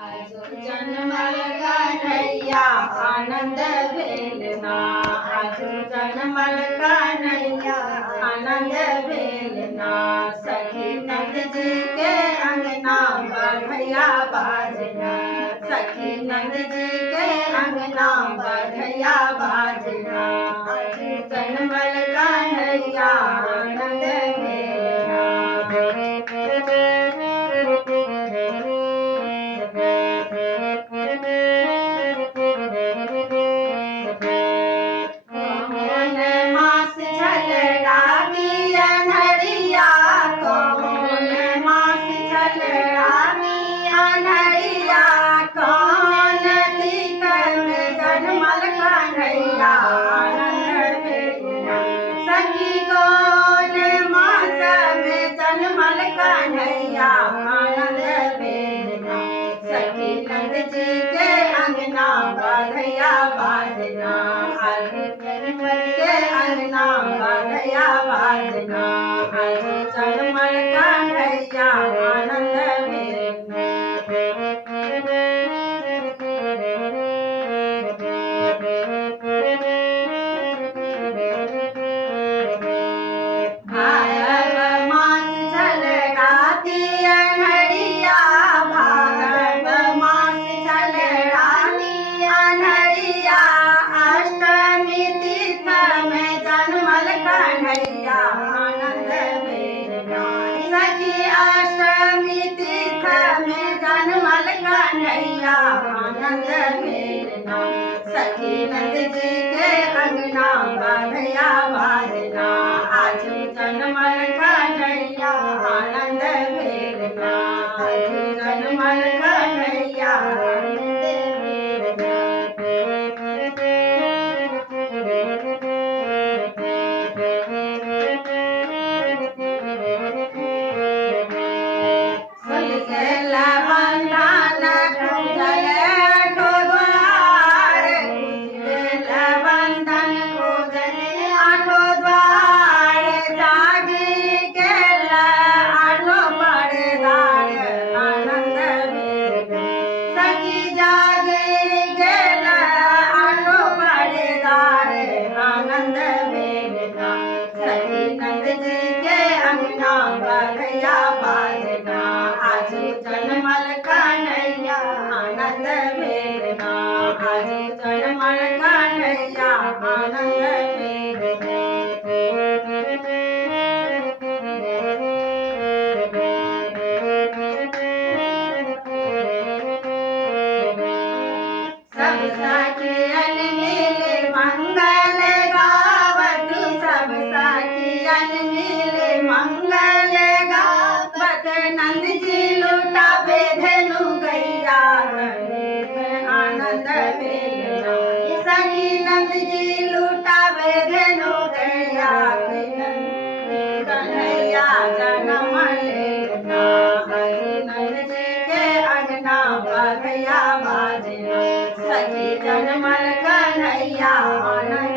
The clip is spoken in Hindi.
आजो जन्मल कन्हैया आनंद भेलना। आजो जन्मल कन्हैया आनंद भेलना। सखी नंद जी के अंगना बधैया बाजना। सखी नंद जी के अंगना बधैया बाजना। आजो जन्मल कन्हैया आनंद भेलना। सखी नंद जी के अंगना बधैया बाजना। आजो जन्मल के अंगना बधैया बाजना। आजो जन्मल कन्हैया आनंद भेलना। आनंद भेलना। सखी अष्टमी तीर्थ में जन्मल कन्हैया आनंद भेलना। सखी नंद जी के अंगना बधैया बाजना। आजो जन्मल कन्हैया आनंद भेलना। आजो जन्मल कन्हैया आनंद भेलना। सखी नंद जी के अंगना बधैया बाजना। आजो जन्मल कन्हैया आनंद भेलना। आजो जन्मल कन्हैया आनंद भेलना। सब सखियन मिले मंगल गावत। सब सखियन मिले मंगल गावत। नंद जी लुटावे धेनु गैया आनंद भेलना। सखी नंद जी लुटावे धेनु गैया कन्हैया जन्म लेना। नंद जी के अंगना बधैया बाजना। सखी जन्मल कन्हैया आनंद